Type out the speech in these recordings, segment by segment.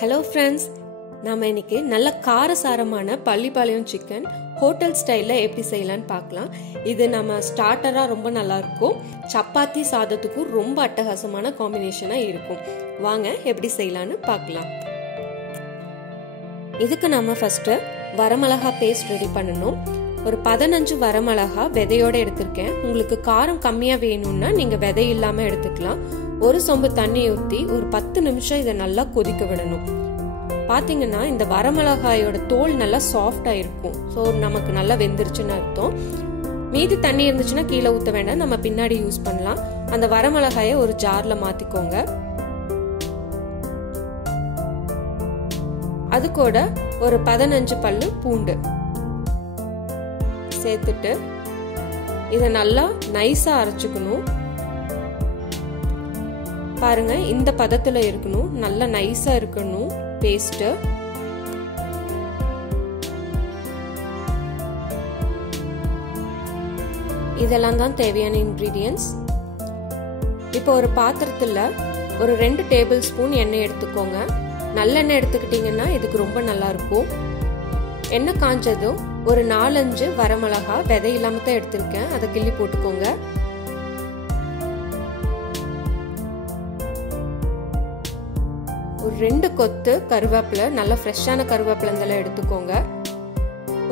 Hello friends, நாம இன்னைக்கு நல்ல காரசாரமான பள்ளிப்பாளையம் சிக்கன் ஹோட்டல் ஸ்டைல்ல எப்படி செய்யலாம்னு பார்க்கலாம். இது நம்ம ஸ்டார்டரா ரொம்ப நல்லா இருக்கும். சப்பாத்தி சாதத்துக்கு ரொம்ப அட்டகாசமான காம்பினேஷனா இருக்கும். வாங்க எப்படி செய்யலாம்னு பார்க்கலாம். இதுக்கு நாம ஃபர்ஸ்ட் வரமிளகா பேஸ்ட் ரெடி பண்ணனும். ஒரு 15 வரமிளகா விதையோட எடுத்திருக்கேன். உங்களுக்கு காரம் கம்மியா வேணும்னா நீங்க விதை இல்லாம எடுத்துக்கலாம். ஒரு சொம்பு தண்ணி ஊற்றி ஒரு 10 நிமிஷம் இதை நல்லா கொதிக்க விடணும். பாத்தீங்கன்னா இந்த வரமிளகாயோட தோல் நல்லா சாஃப்டா இருக்கும். ஸோ நமக்கு நல்லா வெந்துருச்சுன்னு அர்த்தம். மீதி தண்ணி இருந்துச்சுன்னா கீழே ஊற்ற வேண்டாம், நம்ம பின்னாடி யூஸ் பண்ணலாம். அந்த வரமிளகாயை ஒரு ஜார்ல மாத்திக்கோங்க. அது கூட ஒரு 15 பல்லு பூண்டு சேர்த்துட்டு இதை நல்லா நைஸா அரைச்சுக்கணும். பாருங்க, இந்த பதத்துல இருக்கணும், நல்லா நைஸா இருக்கணும் பேஸ்ட். இதெல்லாம் தான் தேவையான இன்கிரீடியன்ட்ஸ். இப்போ ஒரு பாத்திரத்துல ஒரு 2 டேபிள் ஸ்பூன் எண்ணெய் எடுத்துக்கோங்க. நல்லெண்ணெய் எடுத்துக்கிட்டீங்கன்னா இதுக்கு ரொம்ப நல்லா இருக்கும். எண்ணெய் காஞ்சதும் ஒரு 4-5 வரமிளகா விதை இல்லாம தான் எடுத்திருக்கேன், அதை கிள்ளி போட்டுக்கோங்க. ஒரு 2 கொத்து கருவேப்பிலை, நல்ல ஃப்ரெஷ்ஷான கருவேப்பிலை எடுத்துக்கோங்க.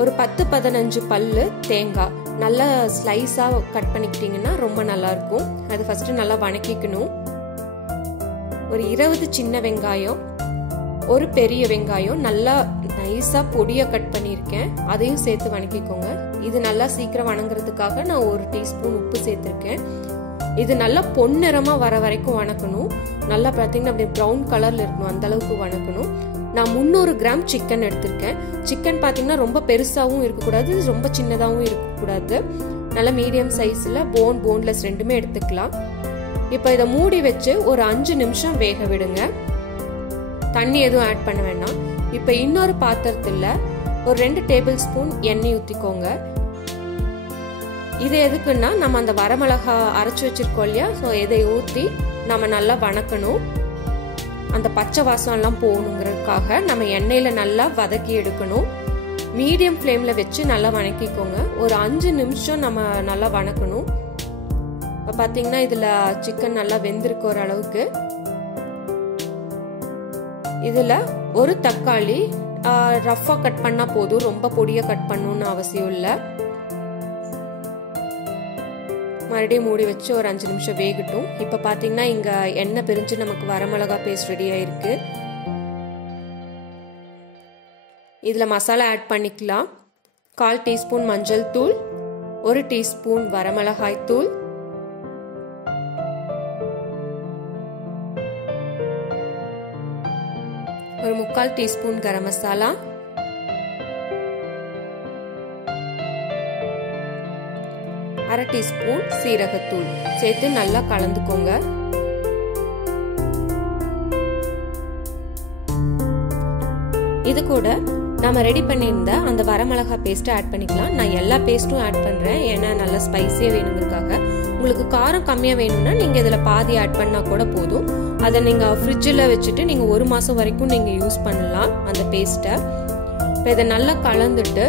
ஒரு 10-15 பல்லு தேங்காய் நல்லா ஸ்லைஸா கட் பண்ணிக்கிட்டீங்கன்னா ரொம்ப நல்லா இருக்கும். அது ஃபர்ஸ்ட் நல்லா வணக்கிக்கணும். ஒரு 20 சின்ன வெங்காயம், ஒரு பெரிய வெங்காயம் நல்லா நைஸா பொடியா கட் பண்ணியிருக்கேன், அதையும் சேர்த்து வணக்கிக்கோங்க. இது நல்லா சீக்கிரம் வணங்குறதுக்காக நான் 1 டீஸ்பூன் உப்பு சேர்த்திருக்கேன். இது நல்லா பொன்னிறமா வர வரைக்கும் வணக்கணும். நல்லா பார்த்தீங்கன்னா அப்படியே ப்ரௌன் கலர்ல இருக்கணும், அந்த அளவுக்கு வணக்கணும். நான் 300 கிராம் சிக்கன் எடுத்திருக்கேன். சிக்கன் பார்த்தீங்கன்னா ரொம்ப பெருசாகவும் இருக்கக்கூடாது, ரொம்ப சின்னதாகவும் இருக்கக்கூடாது. நல்லா மீடியம் சைஸ்ல போன்லெஸ் ரெண்டுமே எடுத்துக்கலாம். இப்போ இதை மூடி வச்சு ஒரு 5 நிமிஷம் வேக விடுங்க. தண்ணி எதுவும் ஆட் பண்ண வேண்டாம். இப்போ இன்னொரு பாத்திரத்துல ஒரு 2 டேபிள் ஸ்பூன் எண்ணெய் ஊற்றிக்கோங்க. இது எதுக்குன்னா நம்ம அந்த வரமிளகா அரைச்சு வச்சிருக்கோம் இல்லையா, ஸோ இதை ஊற்றி நம்ம நல்லா வணக்கணும். அந்த பச்சை வாசம் எல்லாம் போகணுங்கிறதுக்காக நம்ம எண்ணெயில நல்லா வதக்கி எடுக்கணும். மீடியம் ஃப்ளேம்ல வச்சு நல்லா வணக்கிக்கோங்க. ஒரு 5 நிமிஷம் நம்ம நல்லா வணக்கணும். இப்போ பார்த்தீங்கன்னா இதுல சிக்கன் நல்லா வெந்திருக்க ஒரு அளவுக்கு. இதுல ஒரு தக்காளி ரஃபா கட் பண்ணா போதும், ரொம்ப பொடியா கட் பண்ணணும்னு அவசியம் இல்லை. மறுபடியும் மூடி வச்சு ஒரு 5 நிமிஷம் வேகட்டும். இப்ப பாத்தீங்கன்னா இங்க எண்ணெய் பிரிஞ்சு நமக்கு வரமிளகா பேஸ்ட் ரெடி ஆயிருக்கு. இதுல மசாலா ஆட் பண்ணிக்கலாம். 1/4 டீஸ்பூன் மஞ்சள் தூள், 1 டீஸ்பூன் வரமிளகாய் தூள், ஒரு 3/4 டீஸ்பூன் கரம் மசாலா, 1/2 டீஸ்பூன் சீரகத்தூள் சேர்த்து நல்லா கலந்துக்கோங்க. இது கூட நம்ம ரெடி பண்ணியிருந்த அந்த வரமிளகா பேஸ்ட்டை ஆட் பண்ணிக்கலாம். நான் எல்லா பேஸ்ட்டும் ஆட் பண்றேன், ஏன்னா நல்லா ஸ்பைசியா வேணுங்கிறதுக்காக. உங்களுக்கு காரம் கம்மியா வேணும்னா நீங்க இதுல பாதி ஆட் பண்ணா கூட போதும். அதை நீங்க ஃப்ரிட்ஜில் வச்சுட்டு நீங்க 1 மாசம் வரைக்கும் நீங்க யூஸ் பண்ணலாம் அந்த பேஸ்ட்டை. இப்போ இதை நல்லா கலந்துட்டு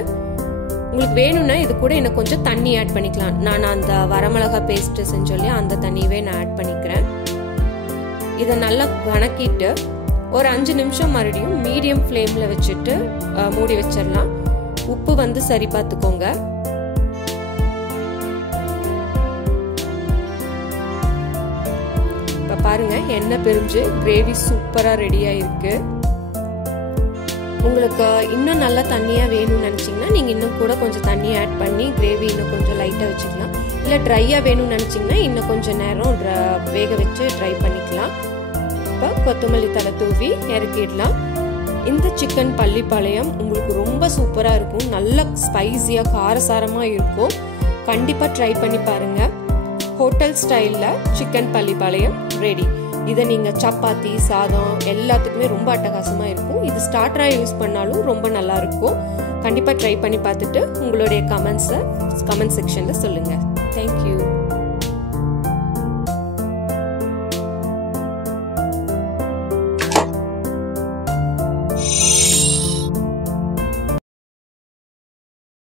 உங்களுக்கு வேணும்னா இது கூட எனக்கு கொஞ்சம் தண்ணி ஆட் பண்ணிக்கலாம். நான் அந்த வரமிளகா பேஸ்ட் செஞ்சோம் இல்லையா, அந்த தண்ணியவே நான் ஆட் பண்ணிக்கிறேன். இதை நல்லா வணக்கிட்டு ஒரு 5 நிமிஷம் மறுபடியும் மீடியம் ஃப்ளேம்ல வச்சுட்டு மூடி வச்சிடலாம். உப்பு வந்து சரி பார்த்துக்கோங்க. இப்ப பாருங்க, எண்ணெய் பிரிஞ்சு கிரேவி சூப்பரா ரெடி ஆயிருக்கு. உங்களுக்கு இன்னும் நல்லா தண்ணியா வேணும்னு நினைச்சீங்கன்னா நீங்க இன்னும் கூட கொஞ்சம் தண்ணி ஆட் பண்ணி கிரேவி இன்னும் கொஞ்சம் லைட்டா வச்சுக்கலாம். இல்ல ட்ரையா வேணும்னு நினைச்சீங்கன்னா இன்னும் கொஞ்சம் நேரம் வேக வச்சு ட்ரை பண்ணிக்கலாம். இப்போ கொத்தமல்லி தழை தூவி இறக்கிடலாம். இந்த சிக்கன் பள்ளிப்பாளையம் உங்களுக்கு ரொம்ப சூப்பரா இருக்கும். நல்ல ஸ்பைசியா காரசாரமா இருக்கும். கண்டிப்பா ட்ரை பண்ணி பாருங்க. ஹோட்டல் ஸ்டைல்ல சிக்கன் பள்ளிப்பாளையம் ரெடி. இதை நீங்க சப்பாத்தி சாதம் எல்லாத்துக்குமே ரொம்ப அட்டகாசமா இருக்கும். இது ஸ்டார்டரா யூஸ் பண்ணாலும் ரொம்ப நல்லா இருக்கும். கண்டிப்பா ட்ரை பண்ணி பார்த்துட்டு உங்களுடைய கமெண்ட் செக்ஷன்ல சொல்லுங்க. தேங்க்யூ.